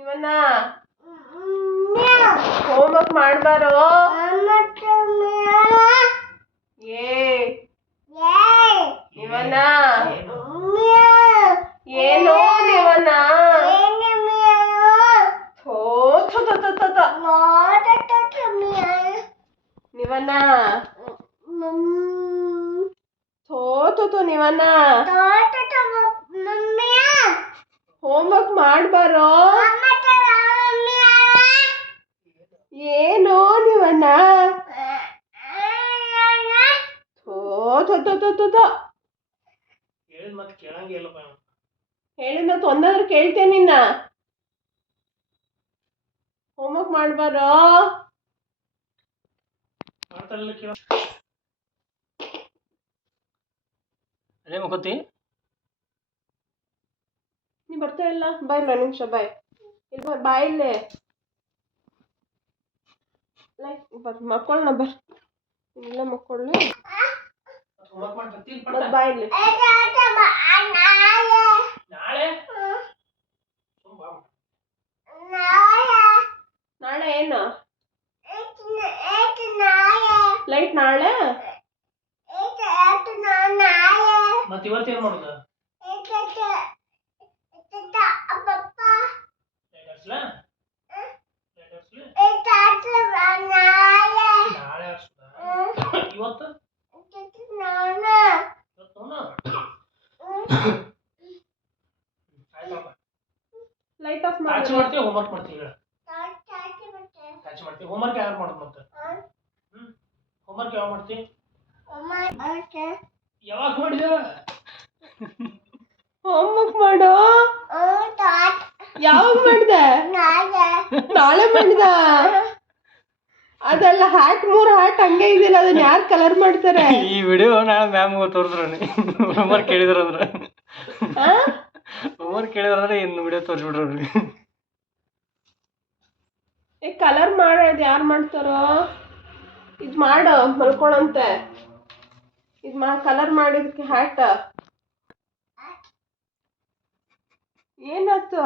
ಇವನ್ನ ಹೋಮ್ವರ್ಕ್ ಮಾಡ್ಬಾರೋ ಇವನ್ನ ಏನೋ ಇವನ್ನ ನಿವನ್ನ ನಿವನ್ನ ಹೋಮ್ವರ್ಕ್ ಮಾಡ್ಬಾರೋ ಏನೋ ನೀವನ್ನ ಹೇಳಿದ ಮತ್ತೆ ಒಂದಾದ್ರೂ ಕೇಳ್ತೇನೆ ನಿನ್ನ ಹೋಮ್ವರ್ಕ್ ಮಾಡ್ಬಾರೋ ಅದೇ ಮುಖತಿ ನೀ ಬರ್ತಾ ಇಲ್ಲ ಬಾಯ್ ನಿಮಿಷ ಬಾಯ್ ಇಲ್ಲಿ ಬಾಯಿಲ್ಲೇ ಮಕ್ಕಳನ್ನ ಬರ್ ಇಲ್ಲ ಮಕ್ಕಳು ಬಾಯಿಲ್ಲಿ ನಾಳೆ ಏನು ಲೈಟ್ ನಾಳೆ ಮತ್ತೆ ಇವತ್ತು ಏನ್ ಮಾಡೋದು ಇವತ್ತು ಲೈಟ್ ಆಫ್ ಮಾಡಿ ಮಾಡ್ತೀವಿ ಹೋಮ್ವರ್ಕ್ ಮಾಡ್ತೀವಿ ಮಾಡ್ತೀವಿ ಹೋಮ್ವರ್ಕ್ ಯಾರು ಮಾಡೋದು ಮತ್ತೆ ಹೋಮ್ವರ್ಕ್ ಯಾವಾಗ ಮಾಡ್ತೀವಿ ಯಾವಾಗ ಮಾಡಿದ ಹೋಮ್ವರ್ಕ್ ಮಾಡೋ ಯಾವಾಗ ಮಾಡಿದೆ ನಾಳೆ ಮಾಡಿದ ಅದೆಲ್ಲ ಹ್ಯಾಟ್ 3 ಹ್ಯಾಟ್ ಹಂಗೆ ಇದೆಯಲ್ಲ ಅದನ್ನ ಯಾರು ಕಲರ್ ಮಾಡ್ತಾರೆ ಈ ವಿಡಿಯೋ ನಾಳೆ ಮ್ಯಾಮ್ ತೋರಿಸ್ರು ಹೋಮ್ವರ್ಕ್ ಕೇಳಿದ್ರು ಅಂದ್ರೆ ಹೋಮ್ವರ್ಕ್ ಕೇಳಿದ್ರೆ ಇನ್ನು ವಿಡಿಯೋ ತೋರಿಸ್ಬಿಡ್ರಿ ಕಲರ್ ಮಾಡೋದು ಯಾರು ಮಾಡ್ತಾರೋ ಇದು ಮಾಡು ಮಲ್ಕೊಳಂತೆ ಇದು ಕಲರ್ ಮಾಡಿದಕ್ಕೆ ಹ್ಯಾಟ್ ಏನಾಯ್ತು